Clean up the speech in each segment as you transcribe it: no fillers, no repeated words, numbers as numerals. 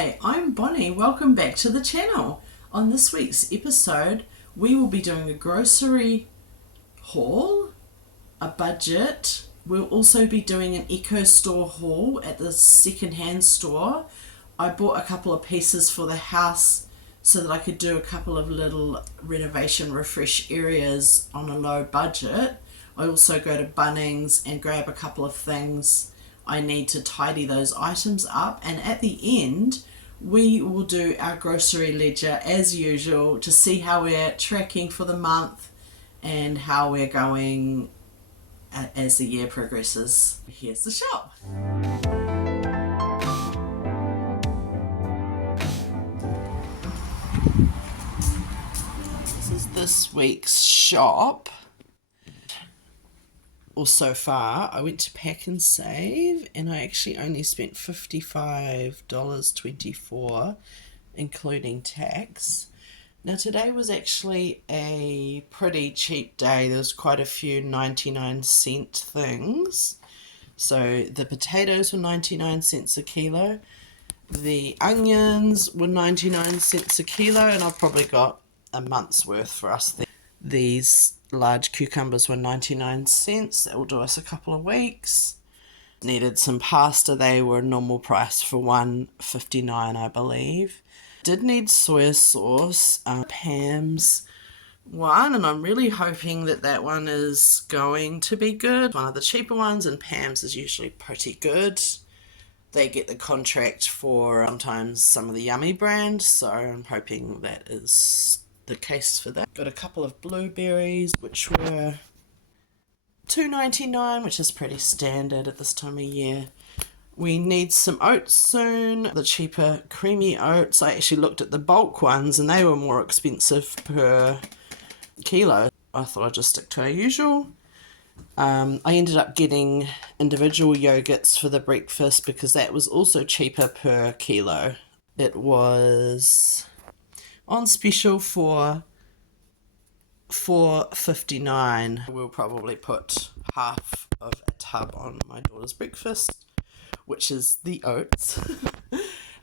Hi, I'm Bonnie. Welcome back to the channel. On this week's episode, we will be doing a grocery haul, a budget. We'll also be doing an Ecostore haul at the second-hand store. I bought a couple of pieces for the house so that I could do a couple of little renovation refresh areas on a low budget. I also go to Bunnings and grab a couple of things I need to tidy those items up, and at the end we will do our grocery ledger as usual to see how we're tracking for the month and how we're going as the year progresses. Here's the shop. This is this week's shop. Or so far, I went to Pack and Save and I actually only spent $55.24 including tax. Now today was actually a pretty cheap day. There was quite a few 99-cent things. So the potatoes were 99 cents a kilo. The onions were 99 cents a kilo, and I've probably got a month's worth for us there. These large cucumbers were 99 cents. That will do us a couple of weeks. Needed some pasta. They were normal price for $1.59, I believe. Did need soy sauce. Pam's one, and I'm really hoping that that one is going to be good. One of the cheaper ones, and Pam's is usually pretty good. They get the contract for sometimes some of the Yummy brand, so I'm hoping that is the case for that. Got a couple of blueberries, which were $2.99, which is pretty standard at this time of year. We need some oats soon, the cheaper creamy oats. I actually looked at the bulk ones and they were more expensive per kilo. I thought I'd just stick to our usual. I ended up getting individual yogurts for the breakfast because that was also cheaper per kilo. It was on special for $4.59. We'll probably put half of a tub on my daughter's breakfast, which is the oats.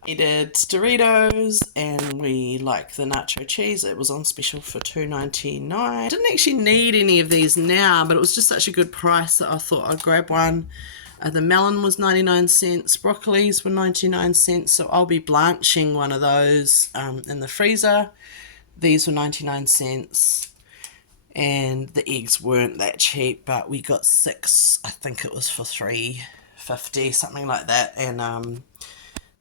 We did Doritos, and we like the nacho cheese. It was on special for $2.99. Didn't actually need any of these now, but it was just such a good price that I thought I'd grab one. The melon was 99 cents, broccolis were 99 cents, so I'll be blanching one of those in the freezer. These were 99 cents, and the eggs weren't that cheap, but we got 6, I think it was for $3.50, something like that, and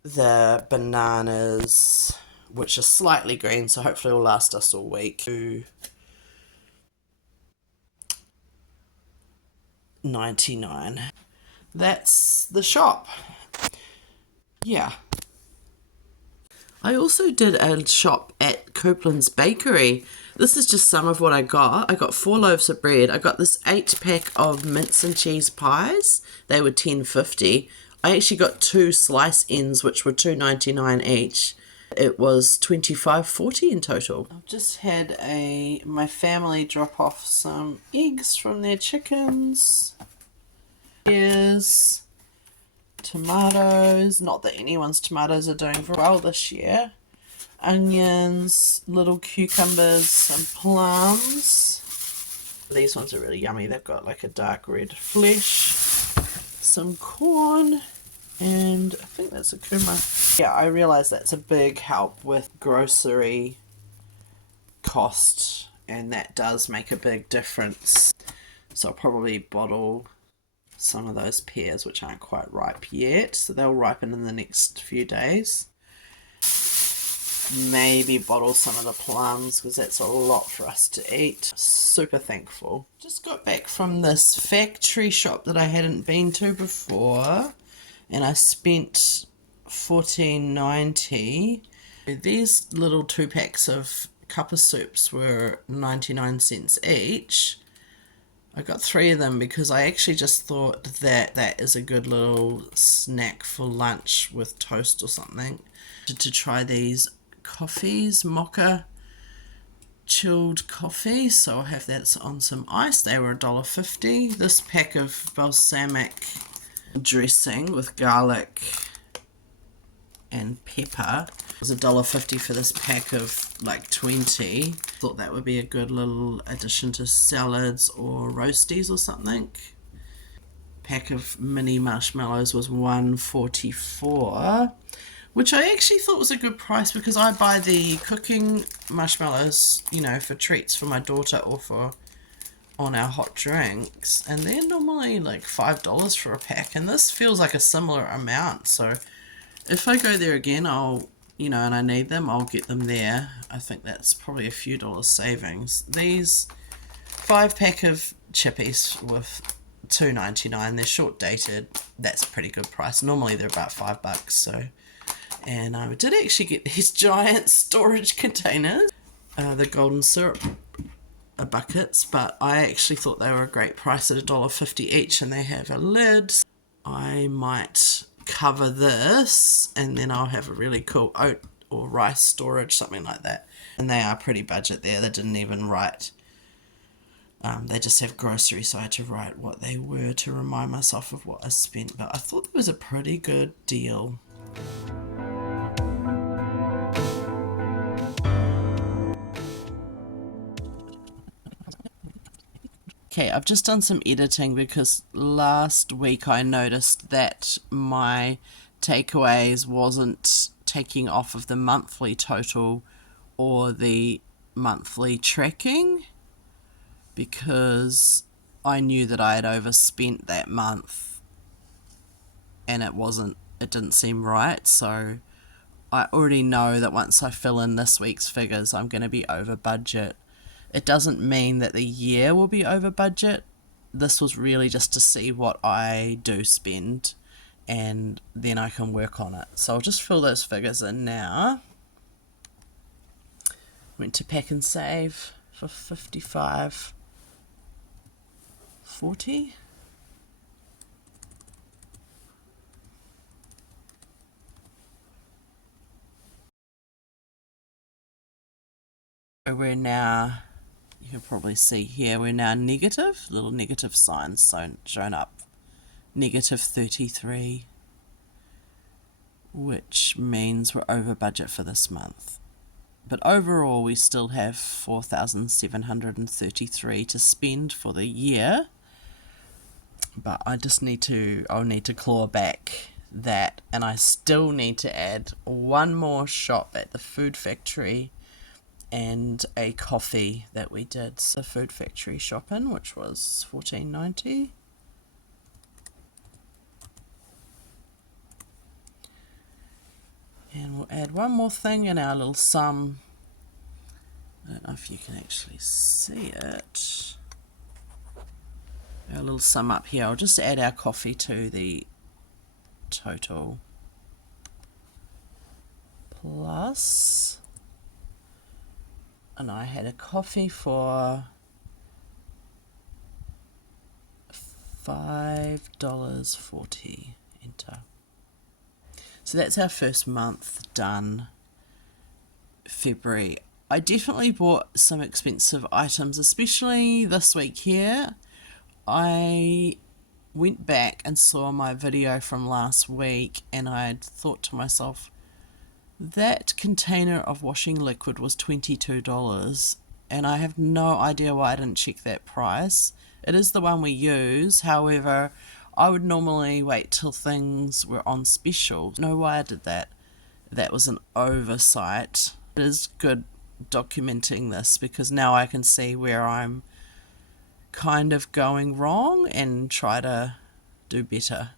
the bananas, which are slightly green, so hopefully will last us all week, $2.99. That's the shop. Yeah. I also did a shop at Copeland's Bakery. This is just some of what I got. I got 4 loaves of bread. I got this 8-pack of mince and cheese pies. They were $10.50. I actually got 2 slice ends, which were $2.99 each. It was $25.40 in total. I've just had my family drop off some eggs from their chickens. Here's tomatoes. Not that anyone's tomatoes are doing very well this year. Onions, little cucumbers, some plums. These ones are really yummy. They've got like a dark red flesh. Some corn, and I think that's a kurma. Yeah, I realise that's a big help with grocery cost, and that does make a big difference. So I'll probably bottle some of those pears, which aren't quite ripe yet, so they'll ripen in the next few days. Maybe bottle some of the plums because that's a lot for us to eat. Super thankful. Just got back from this factory shop that I hadn't been to before, and I spent $14.90. These little 2 packs of cup of soups were 99 cents each. I got 3 of them because I actually just thought that that is a good little snack for lunch with toast or something. To try these coffees, mocha chilled coffee, so I'll have that on some ice. They were $1.50. This pack of balsamic dressing with garlic and pepper. It was $1.50 for this pack of like 20. Thought that would be a good little addition to salads or roasties or something. Pack of mini marshmallows was $1.44, which I actually thought was a good price because I buy the cooking marshmallows, you know, for treats for my daughter or for on our hot drinks, and they're normally like $5 for a pack, and this feels like a similar amount. So if I go there again, I'll, you know, and I need them, I'll get them there. I think that's probably a few dollars savings. These 5-pack of chippies with $2.99, they're short dated. That's a pretty good price. Normally they're about $5. So, and I did actually get these giant storage containers, the golden syrup buckets, but I actually thought they were a great price at $1.50 each, and they have a lid. I might cover this and then I'll have a really cool oat or rice storage, something like that. And they are pretty budget there. They didn't even write, they just have grocery, so I had to write what they were to remind myself of what I spent, but I thought it was a pretty good deal. Okay, I've just done some editing because last week I noticed that my takeaways wasn't taking off of the monthly total or the monthly tracking because I knew that I had overspent that month and it didn't seem right. So I already know that once I fill in this week's figures, I'm going to be over budget. It doesn't mean that the year will be over budget. This was really just to see what I do spend and then I can work on it. So I'll just fill those figures in now. Went to Pack and Save for $55.40. We're now, you can probably see here, we're now negative, little negative signs shown up. Negative 33, which means we're over budget for this month. But overall, we still have $4,733 to spend for the year. But I'll need to claw back that, and I still need to add one more shop at the Food Factory and a coffee that we did. So Food Factory shopping, which was $14.90. And we'll add one more thing in our little sum. I don't know if you can actually see it. Our little sum up here. I'll just add our coffee to the total. Plus, and I had a coffee for $5.40. Enter. So that's our first month done, February. I definitely bought some expensive items, especially this week here. I went back and saw my video from last week and I had thought to myself, that container of washing liquid was $22 and I have no idea why I didn't check that price. It is the one we use, however, I would normally wait till things were on special. Know why I did that? That was an oversight. It is good documenting this because now I can see where I'm kind of going wrong and try to do better.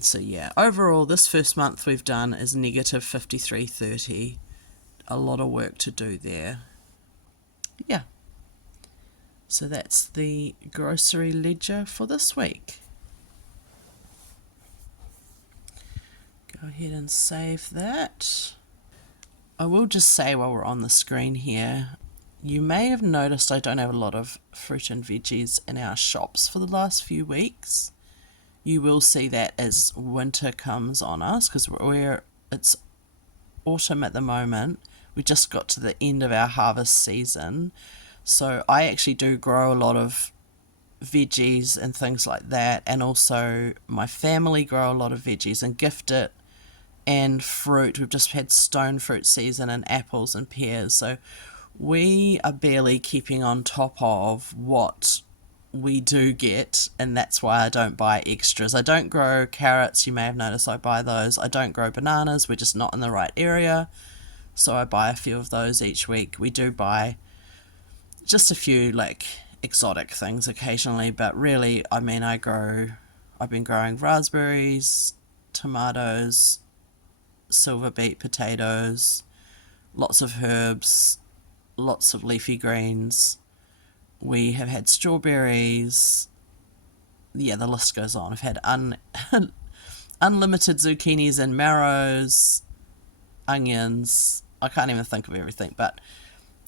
So yeah, overall this first month we've done is negative $53.30. A lot of work to do there. Yeah. So that's the grocery ledger for this week. Go ahead and save that. I will just say while we're on the screen here, you may have noticed I don't have a lot of fruit and veggies in our shops for the last few weeks. You will see that as winter comes on us because it's autumn at the moment. We just got to the end of our harvest season. So I actually do grow a lot of veggies and things like that, and also my family grow a lot of veggies and gift it and fruit. We've just had stone fruit season and apples and pears, so we are barely keeping on top of what we do get, and that's why I don't buy extras. I don't grow carrots, you may have noticed I buy those. I don't grow bananas, we're just not in the right area, so I buy a few of those each week. We do buy just a few like exotic things occasionally, but really, I mean, I've been growing raspberries, tomatoes, silver beet potatoes, lots of herbs, lots of leafy greens. We have had strawberries. Yeah, the list goes on. I've had unlimited zucchinis and marrows, onions. I can't even think of everything, but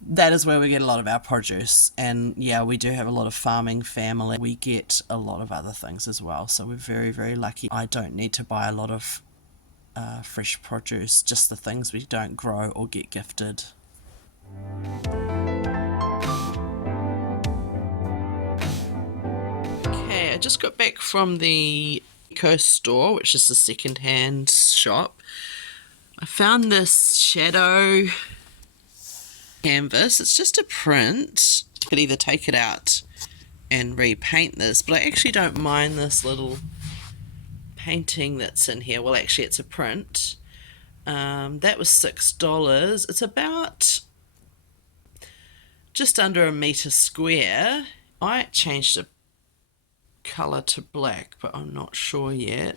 that is where we get a lot of our produce. And yeah, we do have a lot of farming family. We get a lot of other things as well, so we're very, very lucky. I don't need to buy a lot of fresh produce, just the things we don't grow or get gifted. Okay, I just got back from the Ecostore, which is the second-hand shop. I found this shadow canvas. It's just a print. I could either take it out and repaint this, but I actually don't mind this little painting that's in here. Well, actually, it's a print. That was $6. It's about just under a metre square. I changed the colour to black, but I'm not sure yet.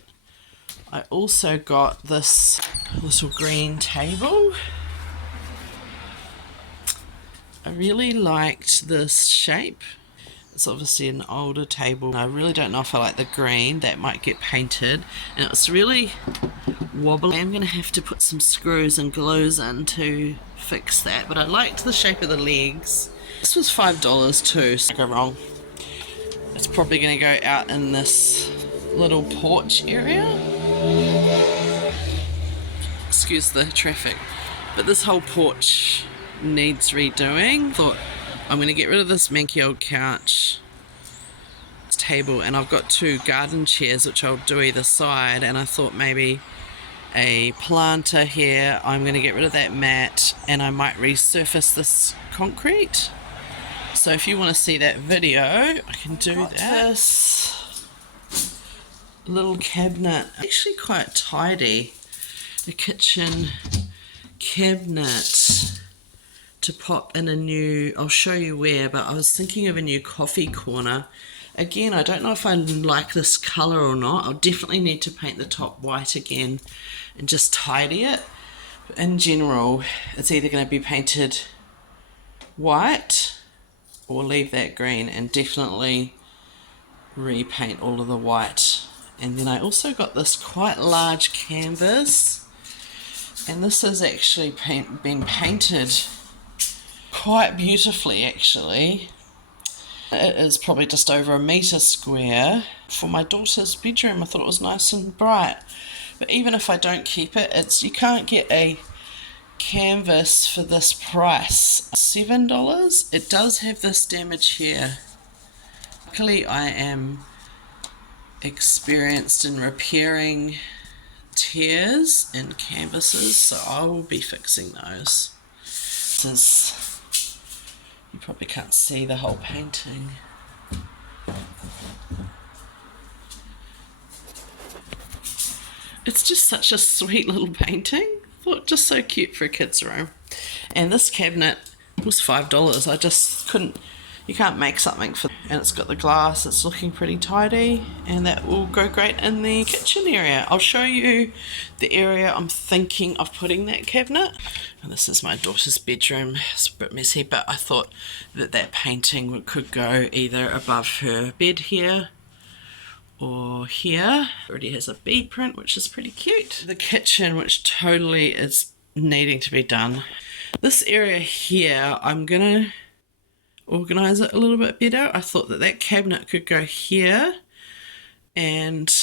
I also got this little green table. I really liked this shape. It's obviously an older table. I really don't know if I like the green. That might get painted. And it's really wobbly. I'm going to have to put some screws and glues in to fix that. But I liked the shape of the legs. This was $5 too, so don't go wrong. It's probably going to go out in this little porch area. Excuse the traffic. But this whole porch needs redoing. Thought I'm going to get rid of this manky old couch table, and I've got two garden chairs which I'll do either side, and I thought maybe a planter here. I'm going to get rid of that mat, and I might resurface this concrete. So if you want to see that video, I can do that. This little cabinet, actually quite tidy. The kitchen cabinet to pop in a new, I'll show you where, but I was thinking of a new coffee corner. Again, I don't know if I like this colour or not. I'll definitely need to paint the top white again and just tidy it. But in general, it's either going to be painted white or leave that green, and definitely repaint all of the white. And then I also got this quite large canvas, and this has actually been painted quite beautifully actually. It is probably just over a metre square for my daughter's bedroom. I thought it was nice and bright. But even if I don't keep it, you can't get a canvas for this price. $7. It does have this damage here. Luckily I am experienced in repairing tears in canvases, so I will be fixing those. You probably can't see the whole painting. It's just such a sweet little painting. I thought just so cute for a kid's room. And this cabinet was $5. I just couldn't, you can't make something for, and it's got the glass, it's looking pretty tidy, and that will go great in the kitchen area. I'll show you the area I'm thinking of putting that cabinet. And this is my daughter's bedroom. It's a bit messy, but I thought that painting could go either above her bed here or here. It already has a bee print, which is pretty cute. The kitchen, which totally is needing to be done. This area here, I'm gonna organize it a little bit better. I thought that cabinet could go here, and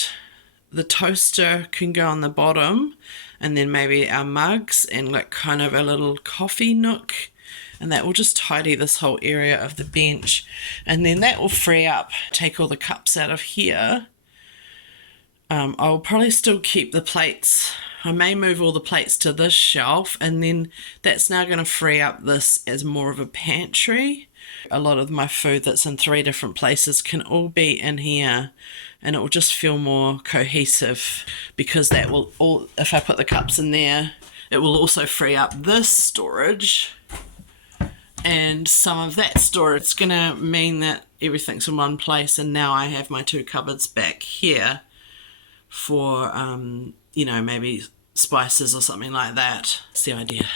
the toaster can go on the bottom, and then maybe our mugs and like kind of a little coffee nook, and that will just tidy this whole area of the bench. And then that will free up, take all the cups out of here. I'll probably still keep the plates I may move all the plates to this shelf, and then that's now going to free up this as more of a pantry. A lot of my food that's in 3 different places can all be in here, and it will just feel more cohesive, because that will all, if I put the cups in there, it will also free up this storage and some of that storage. It's going to mean that everything's in one place, and now I have my 2 cupboards back here for, you know, maybe spices or something like that. That's the idea.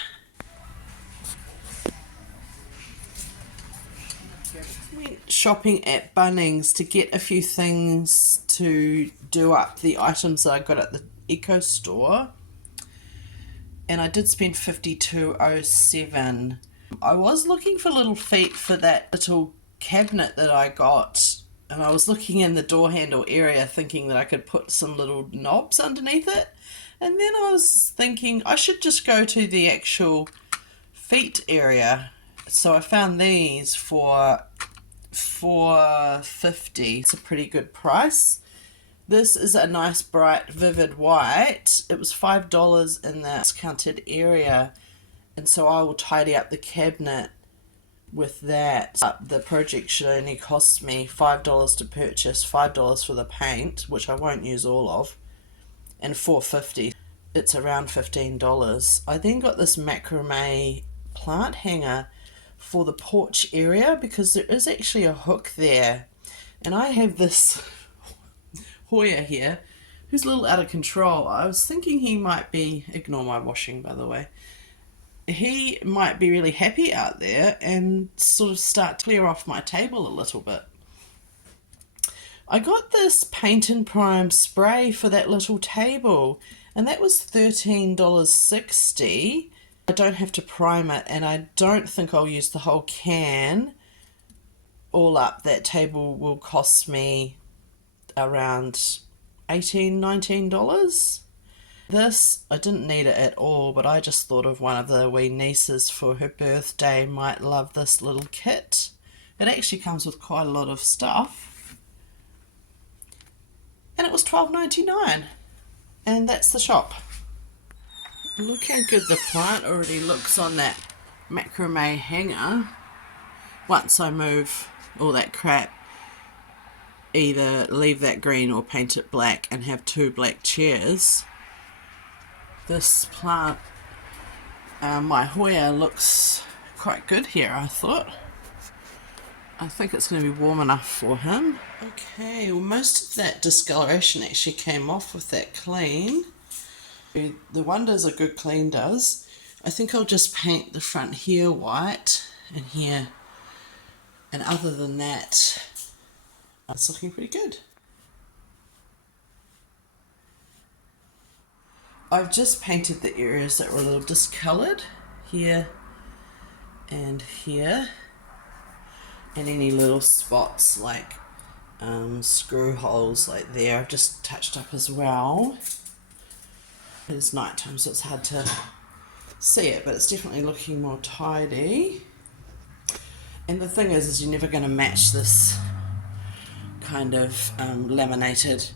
Went shopping at Bunnings to get a few things to do up the items that I got at the Ecostore, and I did spend $52.07. I was looking for little feet for that little cabinet that I got, and I was looking in the door handle area thinking that I could put some little knobs underneath it, and then I was thinking I should just go to the actual feet area. So I found these for $4.50. It's a pretty good price. This is a nice bright vivid white. It was $5 in the discounted area, and so I will tidy up the cabinet with that. The project should only cost me $5 to purchase, $5 for the paint, which I won't use all of, and $4.50. It's around $15. I then got this macrame plant hanger for the porch area, because there is actually a hook there, and I have this Hoya here who's a little out of control. I was thinking he might be, ignore my washing by the way, he might be really happy out there and sort of start to clear off my table a little bit. I got this paint and prime spray for that little table, and that was $13.60. I don't have to prime it, and I don't think I'll use the whole can. All up, that table will cost me around $18-19. This, I didn't need it at all, but I just thought of one of the wee nieces for her birthday might love this little kit. It actually comes with quite a lot of stuff, and it was $12.99, and that's the shop. Look how good the plant already looks on that macrame hanger. Once I move all that crap, either leave that green or paint it black and have 2 black chairs, this plant, my Hoya, looks quite good here, I thought. I think it's going to be warm enough for him. Okay, well, most of that discoloration actually came off with that clean. The wonders a good clean does. I think I'll just paint the front here white and here, and other than that, it's looking pretty good. I've just painted the areas that were a little discoloured, here and here, and any little spots like screw holes like there I've just touched up as well. It's night time, so it's hard to see it, but it's definitely looking more tidy. And the thing is you're never going to match this kind of laminated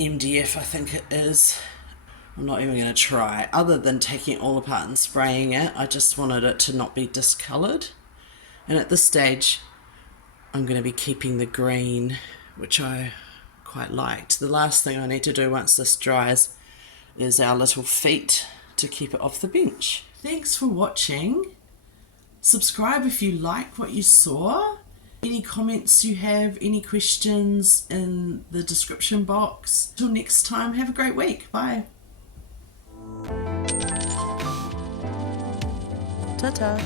MDF, I think it is. I'm not even going to try, other than taking it all apart and spraying it. I just wanted it to not be discoloured. And at this stage, I'm going to be keeping the green, which I quite liked. The last thing I need to do once this dries is our little feet to keep it off the bench. Thanks for watching. Subscribe if you like what you saw. Any comments you have, any questions, in the description box. Till next time, have a great week. Bye. Ta-ta.